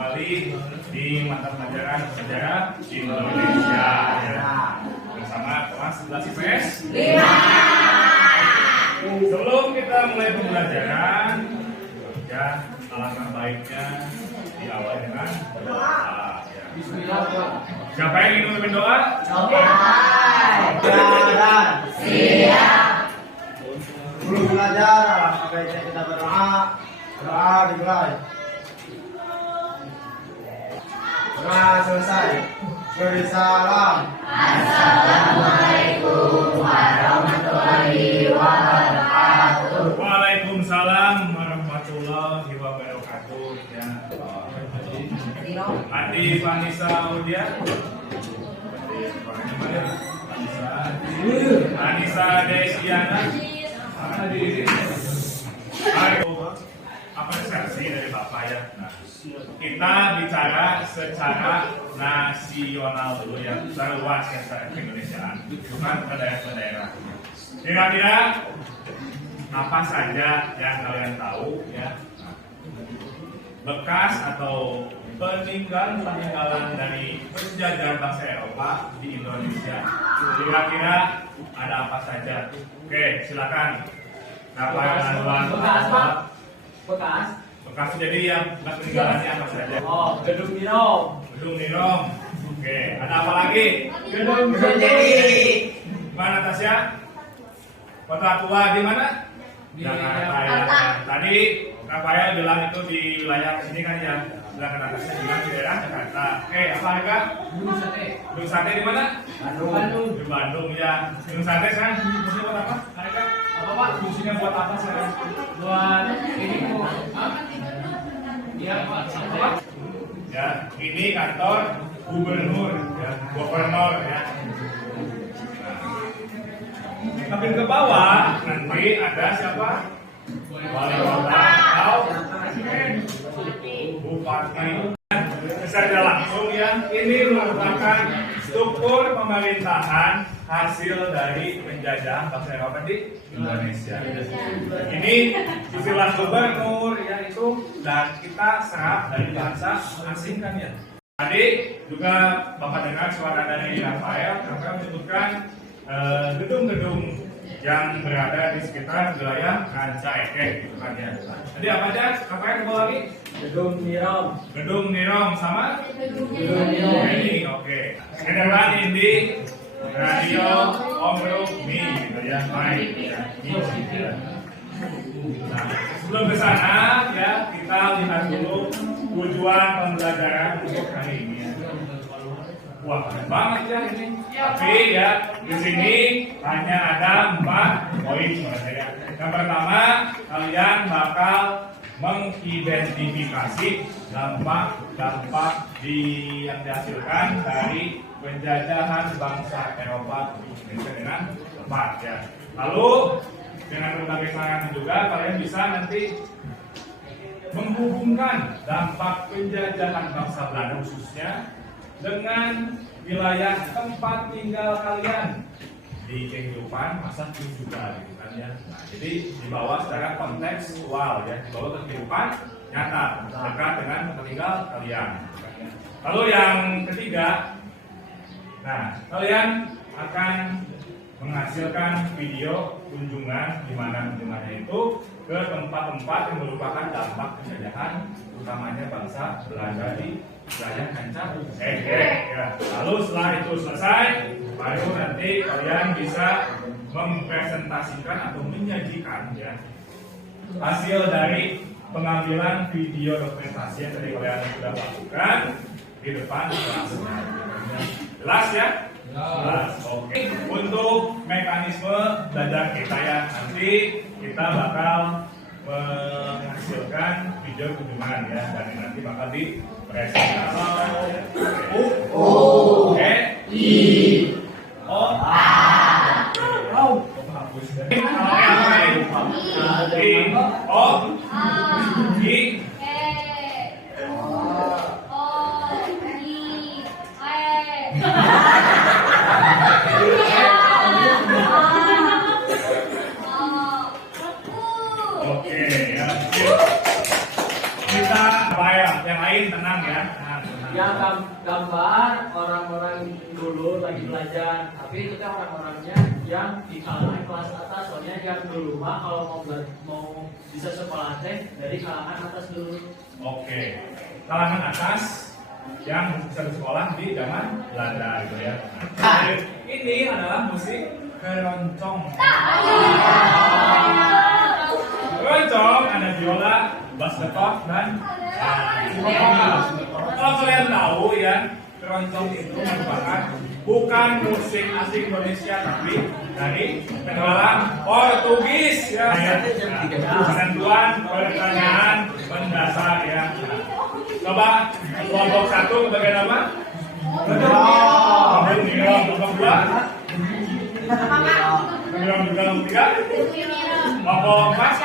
kembali di mata pelajaran sejarah Indonesia ya. Bersama kelas 11 IPS 5. Sebelum kita mulai pembelajaran, ya alangkah baiknya diawali dengan berdoa. Ya. Siapa yang ingin memimpin doa? Siap. Sebelum belajar, sebaiknya kita berdoa. Doa dimulai. Doa selesai. Beri salam. Assalamualaikum warahmatullahi wabarakatuh. Waalaikumsalam warahmatullahi wabarakatuh. Ya. Adi Vanessa Udia. Anissa Desiana. Apa versi dari Bapak ya? Nah, kita bicara secara nasional dulu ya, secara luas ya, secara keindonesiaan, bukan ke daerah. Kira-kira apa saja yang kalian tahu ya? Bekas atau peninggalan dari penjajahan bangsa Eropa di Indonesia. Kira-kira ada apa saja? Oke, silakan. Bekas jadi yang bekas peninggalannya apa saja? Oh, gedung Nirong. Gedung Nirong. Oke, ada apa lagi? Gedung Jadi. Mana Tasya? Kota tua di mana? Di Jakarta ya. Tadi Rafael bilang itu di wilayah sini kan ya. Silakan Tasya bilang di daerah Jakarta. Oke, apa Eka? Gedung sate di mana? Bandung. Di Bandung ya. Gedung sate sekarang fungsinya buat apa? Eka? Apa Pak? Fungsinya buat apa sekarang? Buat ini Bu. Iya Pak. Apa? Ya, ini kantor gubernur ya, gubernur ya. Tapi ke bawah nanti ada siapa? Wali kota atau bupati. Secara langsung ya, ini merupakan struktur pemerintahan hasil dari penjajahan bangsa Eropa di Indonesia. Ini istilah gubernur ya itu dan kita serap dari bahasa asing kan ya. Tadi juga Bapak dengar suara dari Rafael menyebutkan gedung-gedung yang berada di sekitar wilayah Rancaikek gitu kan ya. Jadi apa aja? Rafael kembali lagi? Gedung Nirong. Gedung Nirong sama? Gedung Nirong. Ini oke. Kedengaran ini radio Om Rukmi gitu ya. Baik ya. Nah, sebelum ke sana ya kita lihat dulu tujuan pembelajaran untuk hari ini. Wah, keren banget ya ini. Tapi ya di sini hanya ada 4 poin sebenarnya. Yang pertama, kalian bakal mengidentifikasi dampak-dampak yang dihasilkan dari penjajahan bangsa Eropa Indonesia dengan tepat ya. Lalu dengan berbagai cara juga kalian bisa nanti menghubungkan dampak penjajahan bangsa Belanda khususnya dengan wilayah tempat tinggal kalian di kehidupan masa kini juga gitu kan ya. Nah, jadi dibawa secara kontekstual ya, dibawa ke kehidupan nyata dekat dengan tempat tinggal kalian. Lalu yang ketiga, nah kalian akan menghasilkan video kunjungan di mana kunjungannya itu ke tempat-tempat yang merupakan dampak penjajahan utamanya bangsa Belanda di wilayah Rancaikek ya. Lalu setelah itu selesai, baru nanti kalian bisa mempresentasikan atau menyajikan ya hasil dari pengambilan video dokumentasi yang tadi kalian sudah lakukan di depan kelasnya. Jelas ya? Jelas. Oke. Untuk mekanisme belajar kita ya, nanti kita bakal menghasilkan video kunjungan ya, dan nanti bakal dipresentasikan. Oke. Oke ya. Kita apa ya? Yang lain tenang ya. yang gambar orang-orang dulu lagi belajar, tapi itu kan orang-orangnya yang di kalangan kelas atas. Soalnya yang dulu mah kalau mau bisa sekolah teh dari kalangan atas dulu. Oke, kalangan atas yang bisa sekolah di zaman Belanda gitu ya. Nah, ini adalah musik keroncong. Keroncong ada biola, bass letok dan kalau kalian tahu ya, keroncong itu merupakan bukan musik asli Indonesia tapi dari pengenalan Portugis ya. Penentuan pertanyaan mendasar ya. Coba kelompok 1 bagian apa? Kelompok 2. Kelompok 3. Kelompok 4.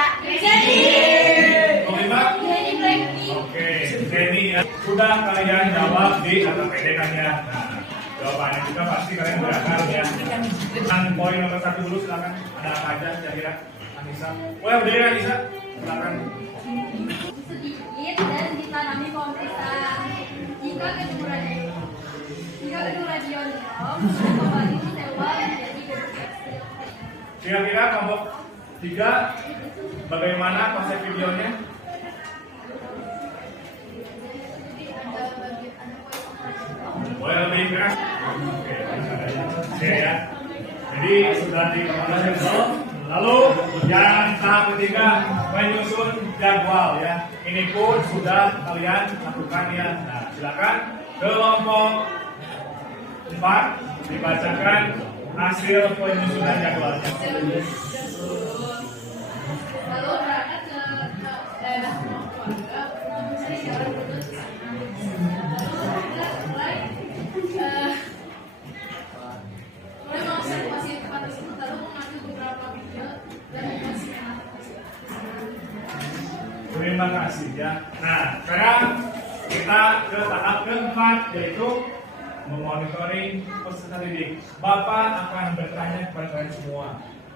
Kelompok 5. Oke, Jenny ya. Sudah kalian jawab di AKPD kan ya. Nah, jawabannya juga pasti kalian berangkat ya. Dan poin nomor 1 dulu silakan. Ada apa aja kira-kira? Anissa. Oh ya, udah ya Anissa. Silakan. Sedikit dan ditanami pohon pisang. Jika gedung radio neon, kembali disewa menjadi gedung tekstil. Kira-kira kelompok 3 bagaimana konsep videonya? Boleh lebih keras? Oke ya. Jadi sudah dikomunikasikan. Lalu yang tahap ketiga menyusun jadwal ya. Ini pun sudah kalian lakukan ya. Nah, silakan kelompok 4 dibacakan hasil penyusunan jadwalnya. Lalu berangkat ke daerah keluarga mencari jalan lurus ke sana. Lalu kita mulai mengobservasi tempat tersebut, lalu mengambil beberapa video dan membuat skema. Terima kasih ya. Nah, sekarang kita ke tahap keempat yaitu memonitoring peserta didik. Bapak akan bertanya kepada kalian semua.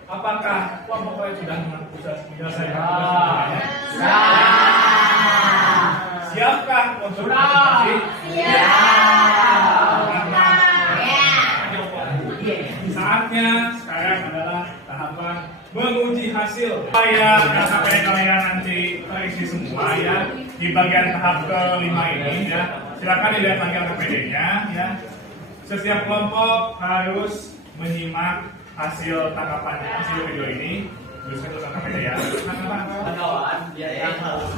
Apakah kelompok kalian sudah menyelesaikan tugas-tugasnya? Siapkah untuk presentasi? Saatnya sekarang adalah tahapan menguji hasil. Supaya KKPD kalian nanti terisi semua ya di bagian tahap kelima ini ya. Silakan dilihat lagi KKPD-nya ya. Setiap kelompok harus menyimak hasil tangkapan hasil video ini. Tuliskan tuh KKPD ya. Kawan, biar yang halus.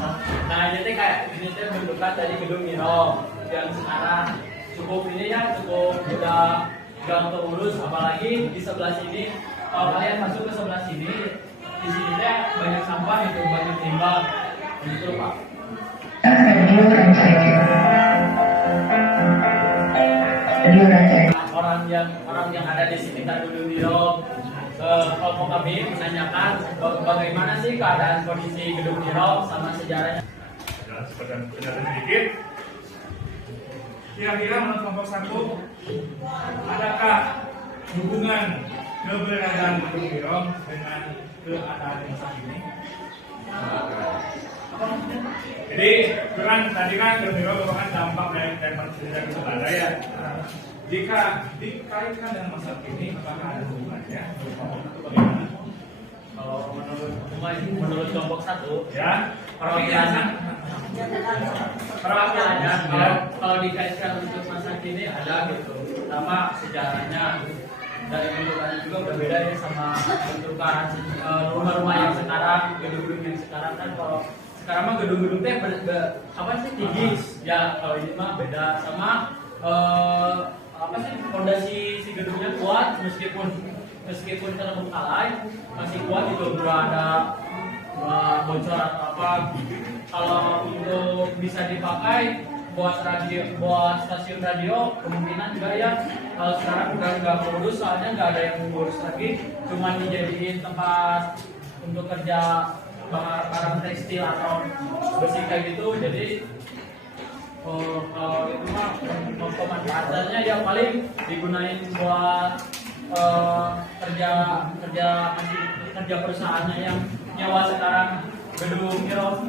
Nah, ini kayak ini tuh bentukan dari gedung Miro yang sekarang cukup ini ya, cukup udah gang terurus. Apalagi di sebelah sini, kalau kalian masuk ke sebelah sini, di sini teh banyak sampah itu, banyak limbah, gitu Pak. Orang yang ada di sekitar gedung Miro, kelompok kami menanyakan bagaimana sih keadaan kondisi gedung Miro sama sejarahnya. Jalan sebentar sedikit. Kira-kira menurut kelompok 1, adakah hubungan keberadaan gedung Miro dengan keadaan yang saat ini? Jadi, tadi kan gedung Miro merupakan dampak dari sejarah Belanda ya. Jika dikaitkan dengan masa kini, apakah ada hubungannya? Menurut kelompok 1 bagaimana? Kalau menurut kelompok 1 Ya, perwakilannya ya. kalau dikaitkan untuk masa kini ada gitu, sama sejarahnya dari bentukannya juga berbeda ya sama bentukan rumah-rumah yang sekarang, gedung-gedung yang sekarang kan. Kalau sekarang mah gedung-gedung teh apa sih tinggi ya, kalau ini mah beda sama apa sih fondasi si gedungnya kuat, meskipun terbengkalai masih kuat itu, udah ada bocor atau apa. Kalau untuk bisa dipakai buat stasiun radio kemungkinan juga ya. Kalau sekarang udah nggak mengurus, soalnya nggak ada yang mengurus lagi, cuma dijadiin tempat untuk kerja barang tekstil atau besi kayak gitu. Jadi kalau itu mah pemanfaatannya ya paling digunain buat kerja perusahaannya yang nyawa sekarang gedung Miro.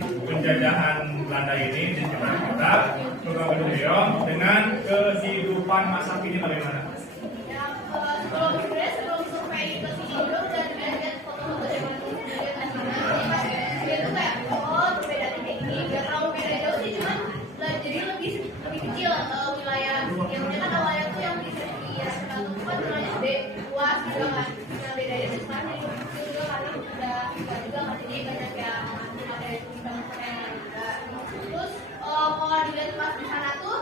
penjajahan Belanda ini di zaman kita, program Gedung Riom dengan kehidupan masa kini bagaimana? Kalau sebenarnya sebelum survei ke sini dulu dan lihat foto-foto zaman dulu dia tuh kayak perbedaannya kayak gini, gak terlalu beda jauh sih, cuman jadi lebih kecil wilayah yang ternyata kan wilayah tuh yang di Rasional itu kan wilayahnya gede, luas gitu kan. Yang bedanya tuh sekarang jadi kecil juga karena udah enggak juga kan, jadi banyak yang ada yang bangunan juga. Terus kalau dilihat pas di sana tuh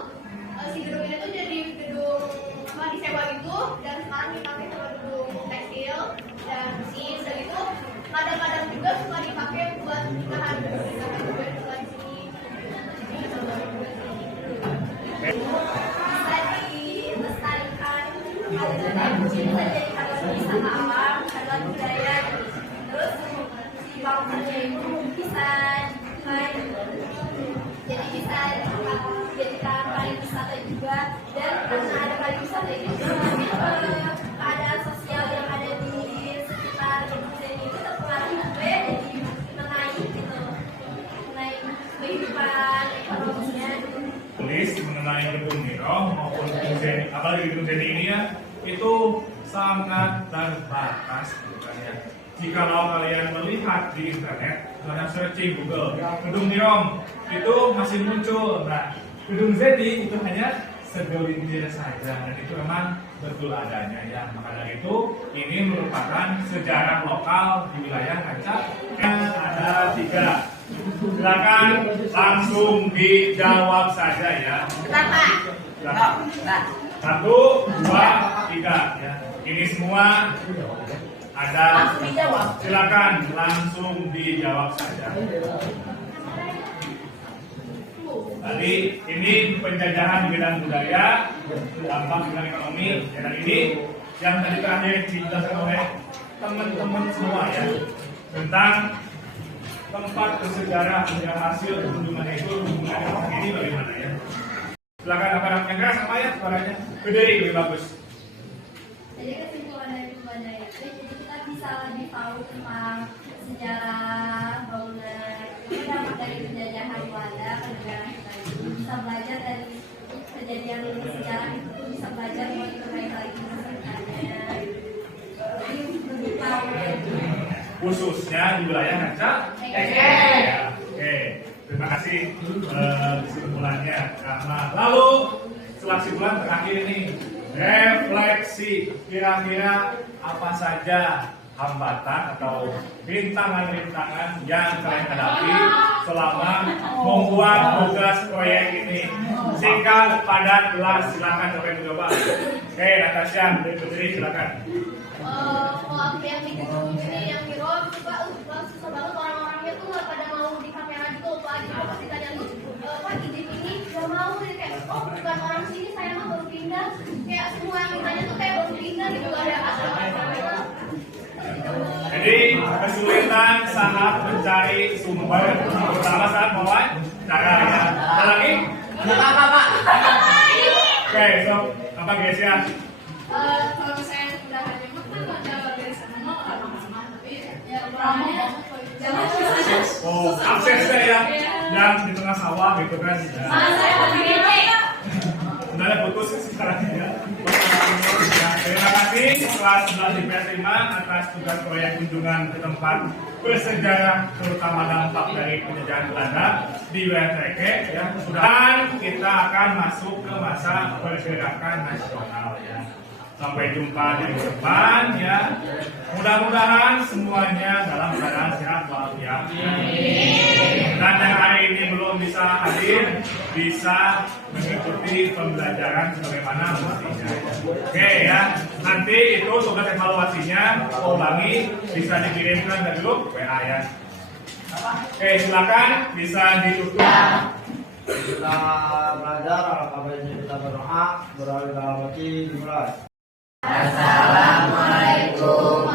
si gedung ini tuh jadi gedung apa disewa gitu, dan sekarang dipakai sama gedung tekstil dan mesin, dan itu kadang-kadang juga suka dipakai buat nikahan juga suka di sini. Bisa dilestarikan ada bisa dijadikan wisata alam, adalah budaya. Terus si bangunannya itu bisa jadi bisa dijadikan pariwisata juga, dan karena ada pariwisata itu keadaan sosial yang ada di sekitar gedung ini itu terpengaruh juga, jadi menaik gitu, menaik kehidupan ekonominya. Tulis mengenai gedung Niro maupun gedung Zeni, apalagi gedung Zeni ini ya, itu sangat terbatas bukan ya. Jikalau kalian melihat di internet, kalian searching Google, gedung Niro itu masih muncul. Nah, gedung Zeni itu hanya segelintir saja, dan itu memang betul adanya ya. Maka dari itu, ini merupakan sejarah lokal di wilayah Kancak. Ada 3. Silakan langsung dijawab saja ya. Silakan. 1, 2, 3 ya. Ini semua ada. Silakan langsung dijawab saja. Tadi ini penjajahan bidang budaya, dampak bidang ekonomi, dan ini yang tadi terakhir dijelaskan oleh teman-teman semua ya, tentang tempat bersejarah yang hasil kunjungan itu hubungannya sama ini bagaimana ya. Silakan aparat yang keras apa ya suaranya gede lebih bagus. Jadi kesimpulan dari pembelajaran itu, jadi kita bisa lebih tahu tentang sejarah bangunan itu dampak dari penjajahan Belanda ke negara kita itu, bisa belajar dari kejadian sejarah itu, bisa belajar buat terbaik lagi masa depannya. Jadi lebih tahu Khususnya di wilayah Kancak. Ya, oke. Terima kasih kesimpulannya. Nah, lalu setelah kesimpulan terakhir ini refleksi, kira-kira apa saja hambatan atau rintangan-rintangan yang kalian hadapi selama membuat tugas proyek ini. Singkat, padat, jelas. Silakan siapa yang mencoba. Oke, Natasha, Putri, silakan. Kalau aku yang di gedung ini yang di Rom juga susah banget, orang-orangnya tuh nggak pada mau di kamera gitu. Apalagi kalau pas ditanya tuh Pak izin ini nggak mau, jadi kayak bukan orang sini, saya mah baru pindah, kayak semua yang ditanya tuh kayak baru pindah gitu, gak ada asal-asalan. Jadi kesulitan saat mencari sumber, terutama saat wawancara ya. Ada lagi? Apa Pak? Oke, so apa guys ya? Kalau saya udah ada mah kan ada dari sana mah lama-lama, tapi ya orangnya jangan susah. Oh, aksesnya ya, yang di tengah sawah gitu kan. Ya. Saya begini. Sebenarnya putus sekarang ya. Terima kasih kelas 11 IPS 5 atas tugas proyek kunjungan ke tempat bersejarah, terutama dampak dari penjajahan Belanda di wilayah Treke ya. Dan kita akan masuk ke masa pergerakan nasional ya. Sampai jumpa di minggu depan ya. Mudah-mudahan semuanya dalam keadaan sehat walafiat. Dan yang hari ini belum bisa hadir bisa mengikuti pembelajaran sebagaimana mestinya. Oke ya. Nanti itu tugas evaluasinya ulangi bisa dikirimkan ke grup WA ya. Oke, silakan bisa ditutup. Kita belajar, kabarnya kita berdoa, beralih dalam hati dimulai. Assalamualaikum